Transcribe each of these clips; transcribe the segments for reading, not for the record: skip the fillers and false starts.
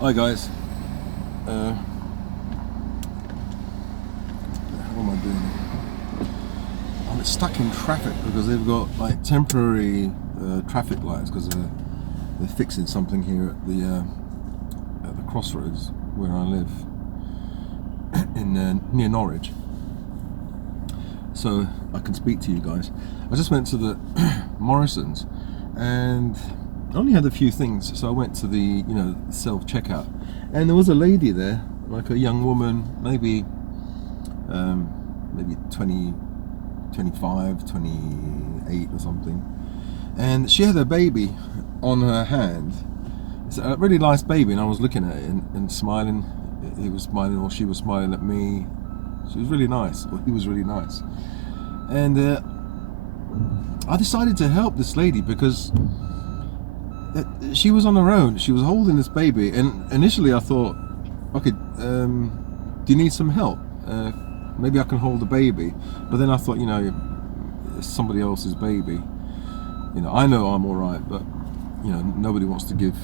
Hi guys. How am I doing? I'm stuck in traffic because they've got like temporary traffic lights because they're fixing something here at the crossroads where I live in near Norwich. So I can speak to you guys. I just went to the Morrison's and I only had a few things, so I went to the self checkout, and there was a lady there, like a young woman, maybe 20, 25, 28 or something, and she had a baby on her hand. It's a really nice baby, and I was looking at it and smiling. He was smiling, or she was smiling at me. She was really nice, or he was really nice, and I decided to help this lady because she was on her own. She was holding this baby, and initially I thought, okay, do you need some help? Maybe I can hold the baby. But then I thought, it's somebody else's baby. I know I'm all right, but nobody wants to give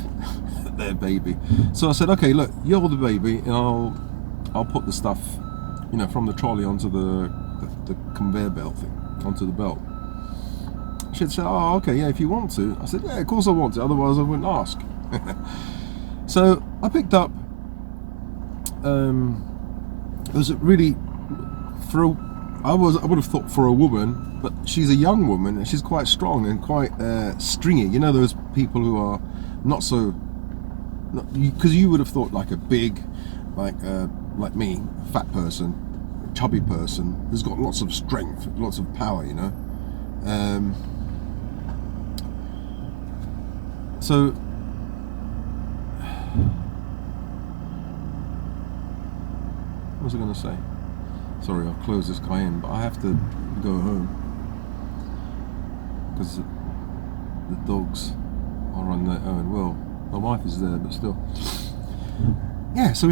their baby. So I said, okay, look, you hold the baby, and I'll put the stuff, from the trolley onto the conveyor belt thing, onto the belt. She said, oh, okay, yeah, if you want to. I said, yeah, of course I want to, otherwise I wouldn't ask. So I picked up, it was really, I would have thought for a woman, but she's a young woman, and she's quite strong and quite stringy. Those people who are not so, because you would have thought like a big, like me, fat person, chubby person, who's got lots of strength, lots of power, So what was I going to say? Sorry, I'll close this guy in, but I have to go home because the dogs are on their own. Well, my wife is there, but still. Yeah, so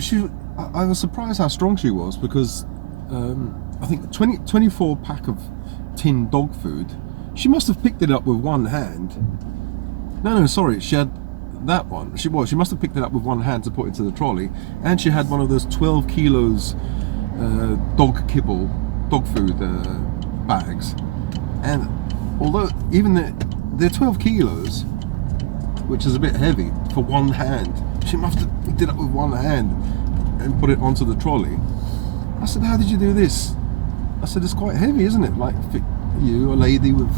I was surprised how strong she was because I think 24 pack of tin dog food, she must have picked it up with one hand. No, sorry, she had that one. She must have picked it up with one hand to put into the trolley, and she had one of those 12 kilos dog kibble, dog food bags. And although even they're 12 kilos, which is a bit heavy for one hand, she must have picked it up with one hand and put it onto the trolley. I said, how did you do this? I said, it's quite heavy, isn't it? Like you, a lady with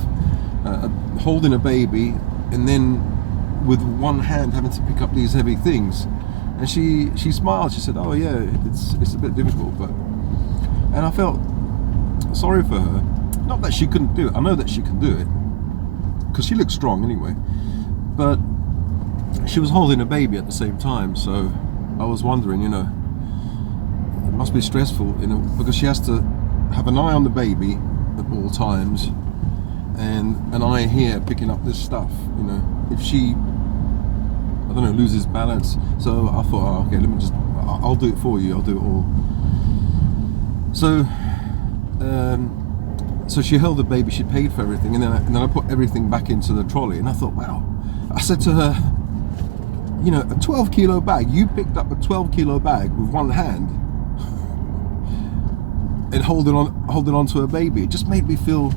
holding a baby, and then with one hand having to pick up these heavy things. And she smiled. She said, oh yeah, it's a bit difficult, but, and I felt sorry for her. Not that she couldn't do it, I know that she can do it because she looks strong anyway, but she was holding a baby at the same time. So I was wondering, it must be stressful, because she has to have an eye on the baby at all times and an eye here picking up this stuff. If she, I don't know, loses balance. So I thought, oh, okay, I'll do it for you, I'll do it all. So she held the baby, she paid for everything, and then I put everything back into the trolley, and I thought, wow. I said to her, a 12 kilo bag, you picked up a 12 kilo bag with one hand and holding on to a baby. It just made me feel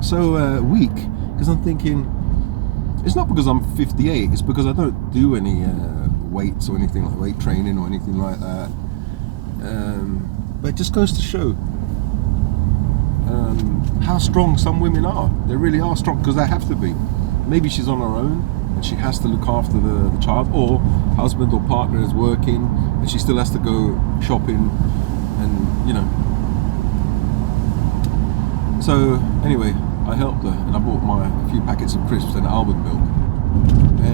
so weak, because I'm thinking, it's not because I'm 58, it's because I don't do any weights or anything like weight training or anything like that. But it just goes to show how strong some women are. They really are strong, because they have to be. Maybe she's on her own and she has to look after the child, or husband or partner is working and she still has to go shopping, and so anyway, I helped her, and I bought a few packets of crisps and almond milk.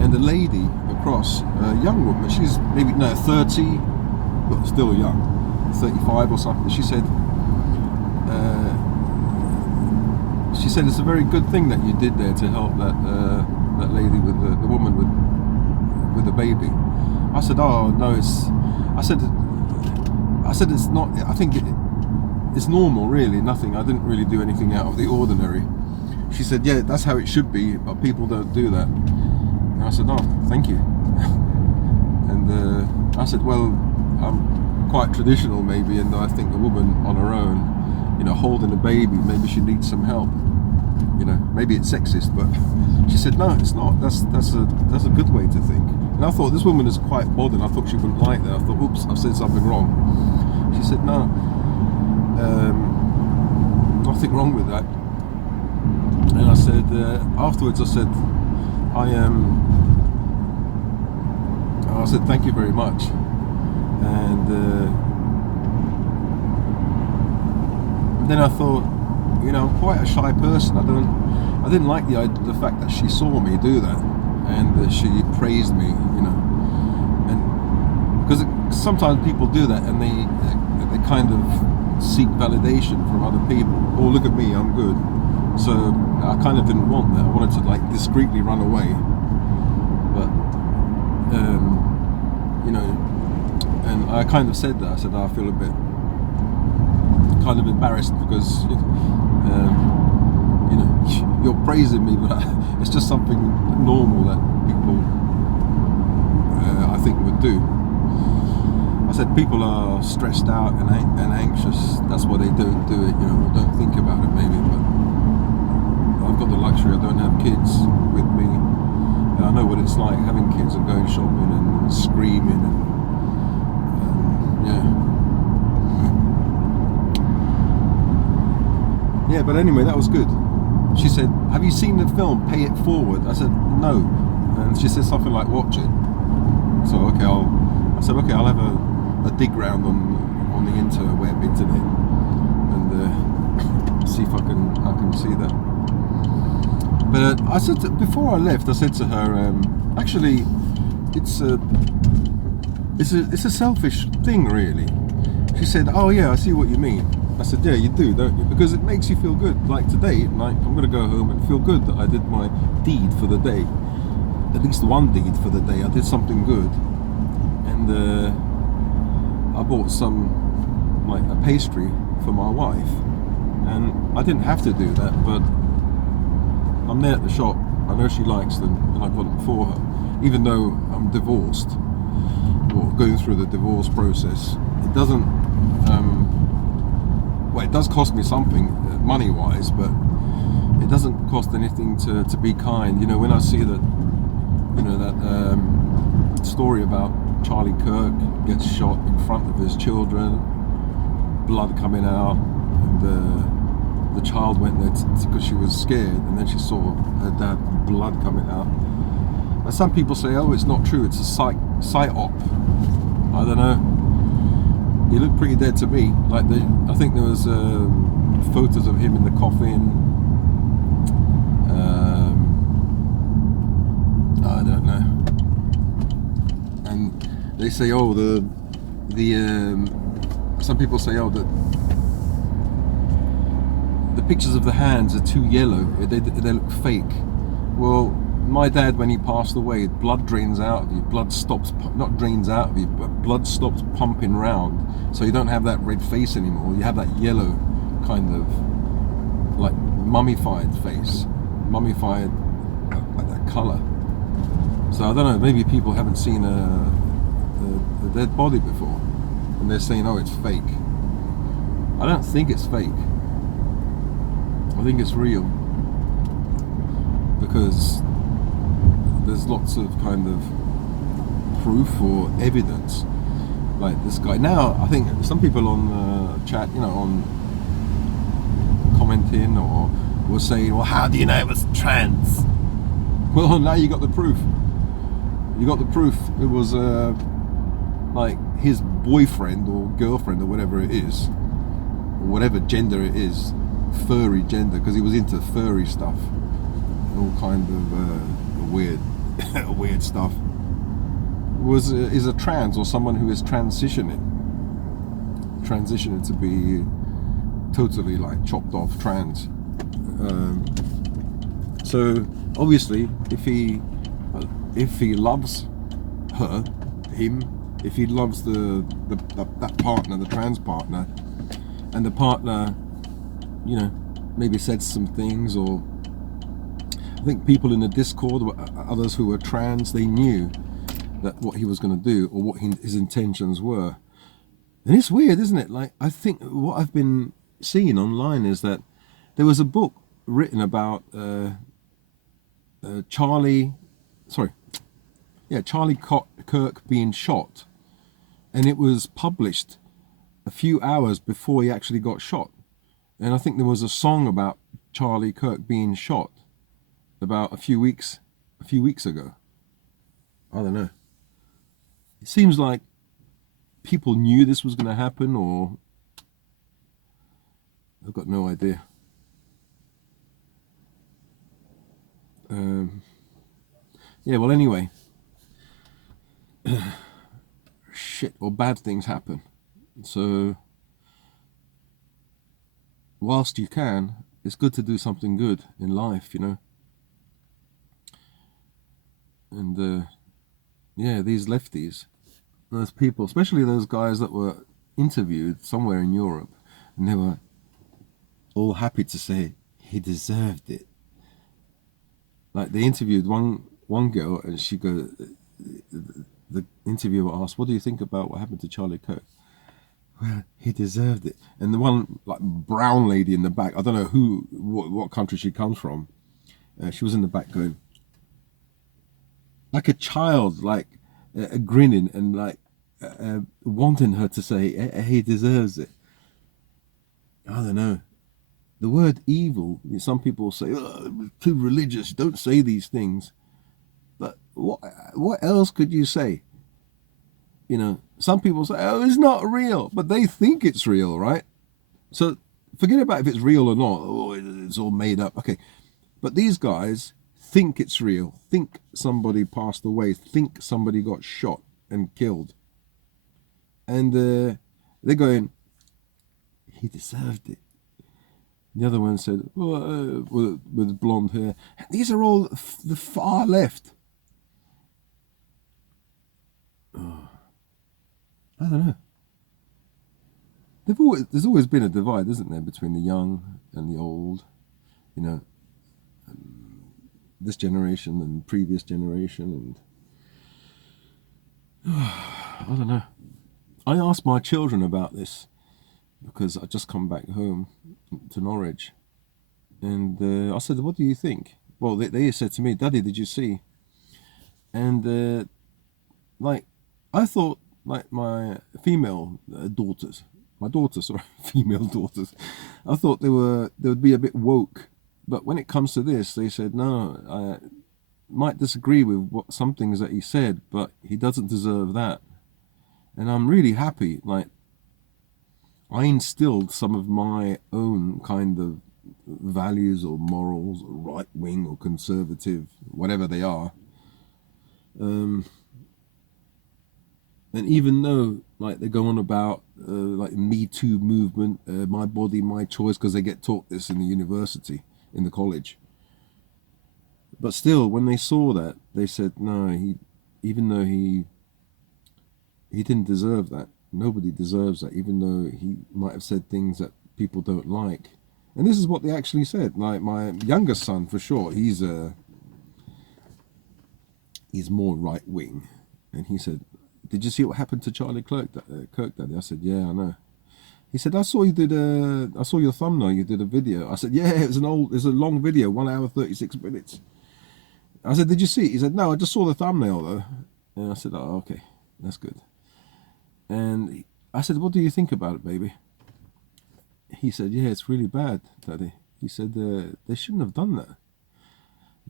And the lady across, a young woman, she's maybe 30, but still young, 35 or something. She said it's a very good thing that you did there to help that lady with the woman with the baby. I said, oh no, I said it's not. I think it's normal, really. Nothing. I didn't really do anything out of the ordinary. She said, yeah, that's how it should be, but people don't do that. And I said, oh, thank you. And I said, well, I'm quite traditional maybe, and I think a woman on her own, you know, holding a baby, maybe she needs some help. You know, maybe it's sexist, but she said, no, it's not. That's a good way to think. And I thought, this woman is quite modern. I thought she wouldn't like that. I thought, oops, I've said something wrong. She said, no, nothing wrong with that. And I said, afterwards, I said, I said, thank you very much. And then I thought, you know, I'm quite a shy person. I didn't like the fact that she saw me do that, and she praised me, you know. And because sometimes people do that, and they kind of seek validation from other people. Oh, look at me, I'm good. So I kind of didn't want that. I wanted to like discreetly run away, but you know, and I kind of said that. I said, I feel a bit kind of embarrassed because you know, you're praising me, but it's just something normal that people I think would do. I said, people are stressed out and anxious. That's why they don't do it, you know, don't think about it maybe, but I've got the luxury, I don't have kids with me, and I know what it's like having kids and going shopping and screaming and yeah, but anyway, that was good. She said, have you seen the film Pay It Forward? I said, no. And she said something like, watch it. So okay, I said, okay, I'll have a dig round on the internet and see if I can see that. But I said before I left, I said to her, actually, it's a selfish thing, really. She said, oh yeah, I see what you mean. I said, yeah, you do, don't you? Because it makes you feel good. Like today, like I'm going to go home and feel good that I did my deed for the day. At least one deed for the day. I did something good. And I bought like a pastry for my wife. And I didn't have to do that, but I'm there at the shop. I know she likes them, and I got them for her. Even though I'm divorced, or going through the divorce process, it doesn't, well, it does cost me something, money-wise, but it doesn't cost anything to be kind. You know, when I see that, you know, that story about Charlie Kirk gets shot in front of his children, blood coming out, and the child went there because she was scared, and then she saw her dad, blood coming out. And some people say, oh, it's not true, it's a psyop. I don't know. He looked pretty dead to me. Like I think there was photos of him in the coffin. I don't know. And they say, oh, some people say, oh, that the pictures of the hands are too yellow. They look fake. Well, my dad, when he passed away, blood drains out of you. Blood stops, not drains out of you, but blood stops pumping round. So you don't have that red face anymore. You have that yellow kind of like mummified face, mummified like that colour. So I don't know. Maybe people haven't seen a dead body before, and they're saying, "Oh, it's fake." I don't think it's fake. I think it's real because there's lots of kind of proof or evidence. Like this guy. Now, I think some people on chat, you know, on commenting or were saying, well, how do you know it was trans? Well, now you got the proof. You got the proof. It was like his boyfriend or girlfriend or whatever it is, or whatever gender it is, furry gender, because he was into furry stuff, all kind of weird stuff. Is a trans or someone who is transitioning to be totally like chopped off trans. So obviously, if he loves her, him, if he loves that partner, the trans partner, and the partner, you know, maybe said some things, or I think people in the Discord, others who were trans, they knew that what he was going to do or what his intentions were. And it's weird, isn't it? Like, I think what I've been seeing online is that there was a book written about Charlie, sorry, yeah, Charlie Kirk being shot, and it was published a few hours before he actually got shot. And I think there was a song about Charlie Kirk being shot about a few weeks ago. I don't know. It seems like people knew this was going to happen, or I've got no idea. Yeah, well, anyway, shit or bad things happen. So, whilst you can, it's good to do something good in life, you know. And yeah, these lefties, those people, especially those guys that were interviewed somewhere in Europe, and they were all happy to say he deserved it. Like, they interviewed one girl, and she goes, the interviewer asked, "What do you think about what happened to Charlie Kirk?" "Well, he deserved it." And the one, like, brown lady in the back, I don't know what country she comes from, she was in the back going, like a child, like grinning and like wanting her to say he deserves it. I don't know. The word evil, some people say, "Oh, too religious, don't say these things." But what else could you say? You know, some people say, "Oh, it's not real," but they think it's real, right? So forget about if it's real or not. Oh, it's all made up. Okay. But these guys think it's real, think somebody passed away, think somebody got shot and killed. And they're going, he deserved it. The other one said, with blonde hair. These are all the far left. Oh, I don't know. There's always been a divide, isn't there, between the young and the old. You know, this generation and previous generation, and I don't know. I asked my children about this because I just come back home to Norwich, and I said, "What do you think?" Well, they said to me, "Daddy, did you see?" And like, I thought, like, my female daughters, my daughters, sorry, female daughters, I thought they would be a bit woke, but when it comes to this, they said no. I might disagree with some things that he said, but he doesn't deserve that. And I'm really happy. Like, I instilled some of my own kind of values or morals, or right wing or conservative, whatever they are. And even though, like, they go on about like Me Too movement, my body, my choice, because they get taught this in the university, in the college. But still, when they saw that, they said no. Even though he didn't deserve that. Nobody deserves that, even though he might have said things that people don't like. And this is what they actually said. Like, my youngest son, for sure, he's more right wing, and he said, "Did you see what happened to Charlie Kirk, Daddy?" I said, "Yeah, I know." He said, "I saw you did I saw your thumbnail. You did a video." I said, "Yeah, it's a long video, 1 hour 36 minutes." I said, "Did you see it?" He said, "No, I just saw the thumbnail though." And I said, "Oh, okay, that's good." And I said, "What do you think about it, baby?" He said, "Yeah, it's really bad, Daddy." He said, "They shouldn't have done that."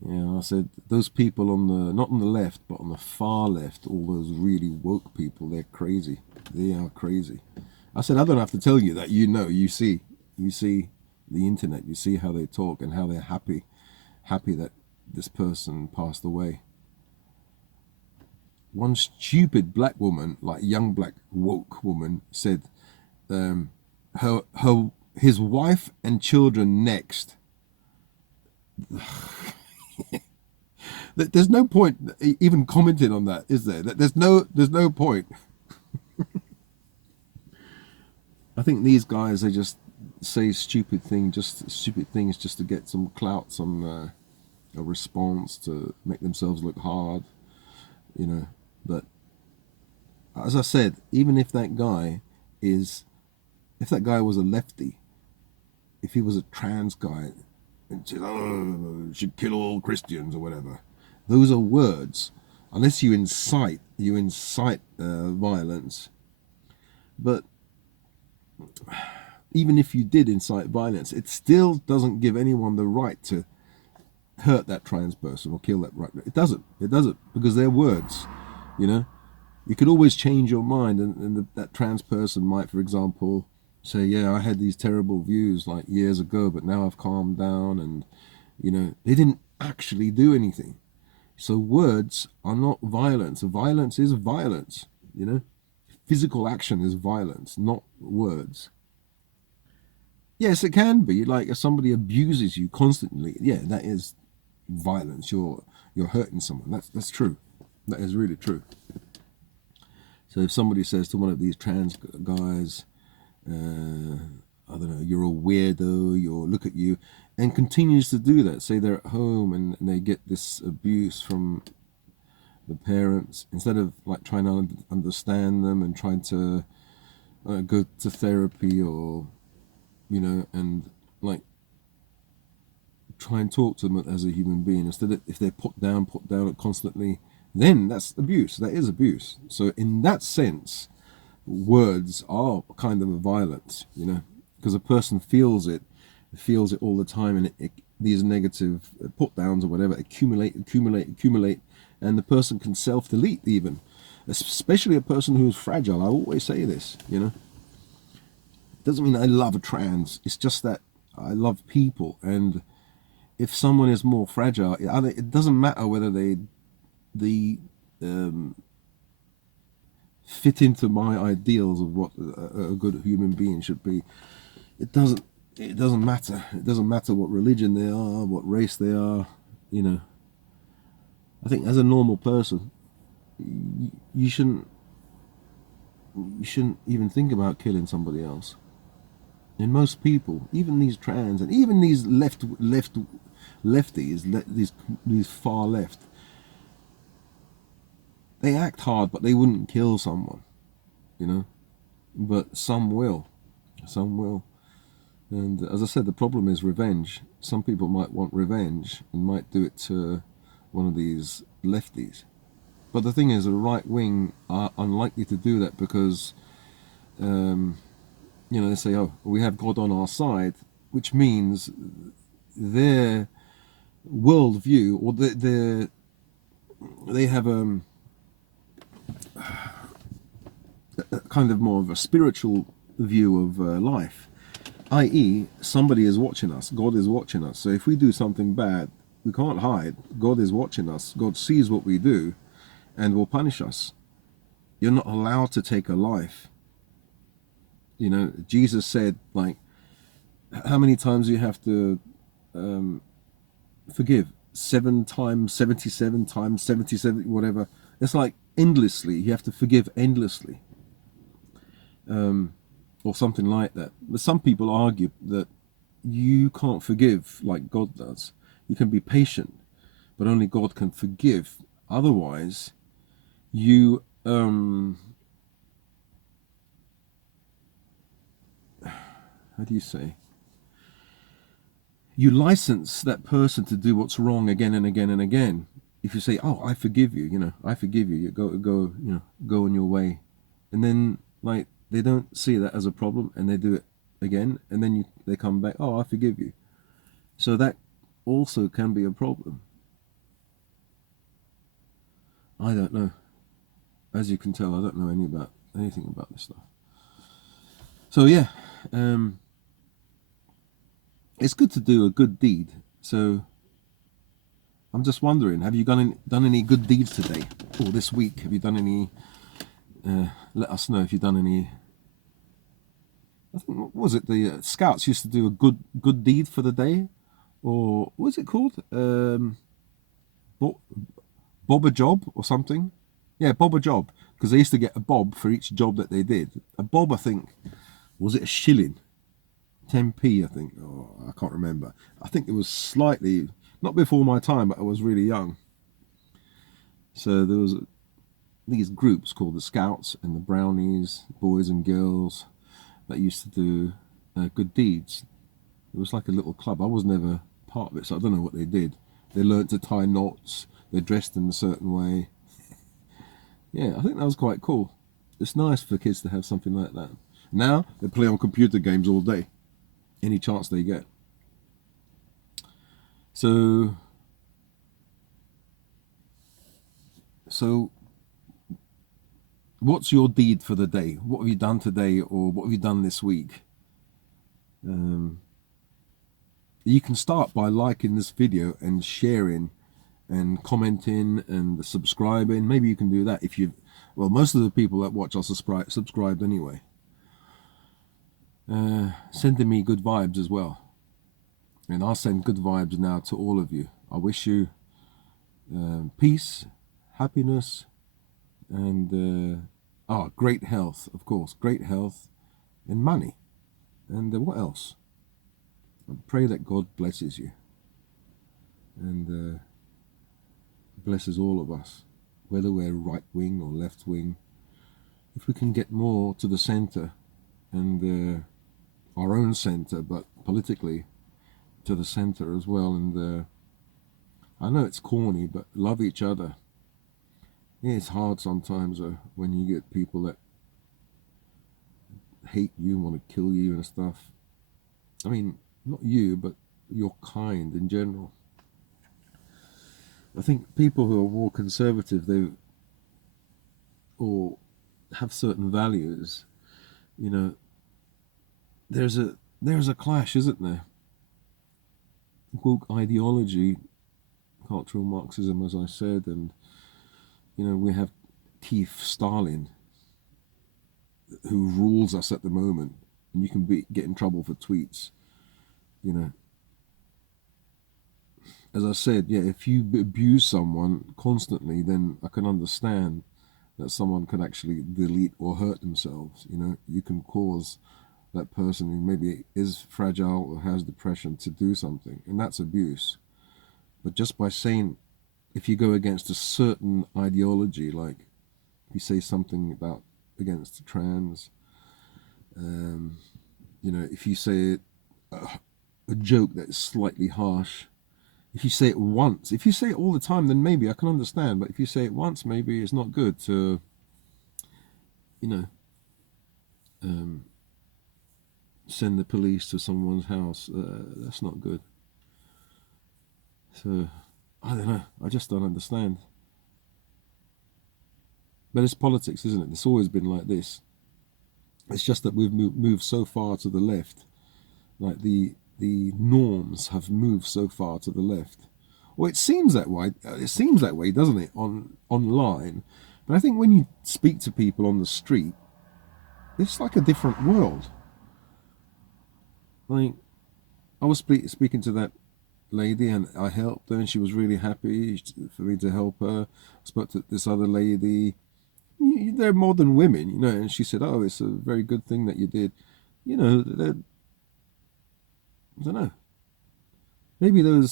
Yeah, I said, those people on the, not on the left, but on the far left, all those really woke people, they're crazy. They are crazy. I said, I don't have to tell you that, you see the internet, you see how they talk and how they're happy that this person passed away. One stupid black woman, like young black woke woman, said, his wife and children next. There's no point even commenting on that, is there? There's no point. I think these guys, they just say stupid things just to get some clout, some a response, to make themselves look hard, you know. But as I said, even if that guy was a lefty, if he was a trans guy and said, "Oh, should kill all Christians" or whatever, those are words. Unless you incite violence. But even if you did incite violence, it still doesn't give anyone the right to hurt that trans person or kill that right. It doesn't. It doesn't, because they're words. You know, you could always change your mind, and that trans person might, for example, say, "Yeah, I had these terrible views like years ago, but now I've calmed down," and they didn't actually do anything. So words are not violence. Violence is violence. Physical action is violence, not words. Yes, it can be. Like if somebody abuses you constantly, yeah, that is violence. You're hurting someone. That's true. That is really true. So if somebody says to one of these trans guys, I don't know, "You're a weirdo," look at you, and continues to do that. Say they're at home and they get this abuse from the parents, instead of like trying to understand them and trying to go to therapy, or and like try and talk to them as a human being, instead of, if they're put down constantly, then that's abuse. That is abuse. So in that sense, words are kind of a violence, because a person feels it all the time, and these negative put downs or whatever accumulate, and the person can self-delete even, especially a person who's fragile. I always say this, it doesn't mean I love a trans, it's just that I love people, and if someone is more fragile, it doesn't matter whether they fit into my ideals of what a good human being should be. It doesn't matter. It doesn't matter what religion they are, what race they are. I think as a normal person, you shouldn't even think about killing somebody else. And most people, even these trans and even these lefties, these far left, they act hard, but they wouldn't kill someone, But some will. And as I said, the problem is revenge. Some people might want revenge and might do it to one of these lefties. But the thing is, the right wing are unlikely to do that, because, they say, "Oh, we have God on our side," which means their worldview, or they have a kind of more of a spiritual view of life, i.e., somebody is watching us. God is watching us. So if we do something bad, we can't hide. God is watching us. God sees what we do and will punish us. You're not allowed to take a life. Jesus said, like, how many times you have to forgive? 7 times, 77 times, 77, whatever. It's like endlessly. You have to forgive endlessly. Or something like that. But some people argue that you can't forgive like God does. You can be patient, but only God can forgive. Otherwise, you how do you say? You license that person to do what's wrong again and again and again. If you say, "Oh, I forgive you," I forgive you. You go on your way, and then like they don't see that as a problem, and they do it again, and then they come back, "Oh, I forgive you." So that also can be a problem. I don't know. As you can tell, I don't know anything about this stuff. So yeah, it's good to do a good deed. So I'm just wondering, have you done any good deeds today or this week? Have you done any? Let us know if you've done any. I think, what was it? The Scouts used to do a good deed for the day, or what was it called? Bob a job or something. Yeah, bob a job, because they used to get a bob for each job that they did. A bob, I think, was it a shilling? 10p, I think. Oh, I can't remember. I think it was slightly, not before my time, but I was really young. So there was these groups called the Scouts and the Brownies, boys and girls, that used to do good deeds. It was like a little club. I was never part of it, so I don't know what they did. They learned to tie knots. They dressed in a certain way. Yeah, I think that was quite cool. It's nice for kids to have something like that. Now they play on computer games all day, any chance they get. So what's your deed for the day? What have you done today, or what have you done this week? You can start by liking this video and sharing and commenting and subscribing. Maybe you can do that if you, well, most of the people that watch are subscribed anyway. Sending me good vibes as well, and I'll send good vibes now to all of you. I wish you peace, happiness, and great health, of course, great health, and money, and what else? I pray that God blesses you and blesses all of us, whether we're right wing or left wing. If we can get more to the center and our own center, but politically to the center as well, and I know it's corny, but love each other. Yeah, it's hard sometimes when you get people that hate you, want to kill you and stuff. I mean, not you, but your kind in general. I think people who are more conservative, or have certain values, you know, there's a clash, isn't there? Woke ideology, cultural Marxism, as I said, and you know, we have Thief Stalin, who rules us at the moment, and you can get in trouble for tweets. You know, as I said, yeah, if you abuse someone constantly, then I can understand that someone could actually delete or hurt themselves. You know, you can cause that person who maybe is fragile or has depression to do something, and that's abuse. But just by saying, if you go against a certain ideology, like if you say something about against trans, you know, if you say a joke that's slightly harsh, if you say it once, if you say it all the time, then maybe I can understand. But if you say it once, maybe it's not good to, you know, send the police to someone's house. That's not good. So, I don't know. I just don't understand. But it's politics, isn't it? It's always been like this. It's just that we've moved so far to the left. Like the norms have moved so far to the left. Well, it seems that way. It seems that way, doesn't it? Online. But I think when you speak to people on the street, it's like a different world. Like, I was speaking to that lady, and I helped her, and she was really happy for me to help her. I spoke to this other lady. They're modern women, you know, and she said, "Oh, it's a very good thing that you did." You know, I don't know. Maybe the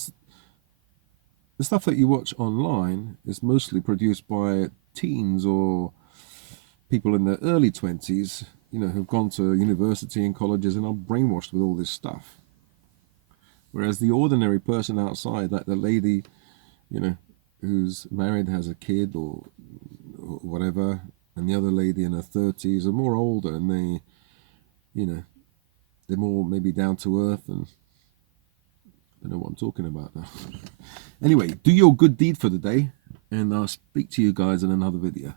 stuff that you watch online is mostly produced by teens or people in their early 20s, you know, who've gone to university and colleges and are brainwashed with all this stuff. Whereas the ordinary person outside, like the lady, you know, who's married, has a kid or whatever, and the other lady in her 30s are more older, and they, you know, they're more maybe down to earth, and I don't know what I'm talking about now. Anyway, do your good deed for the day, and I'll speak to you guys in another video.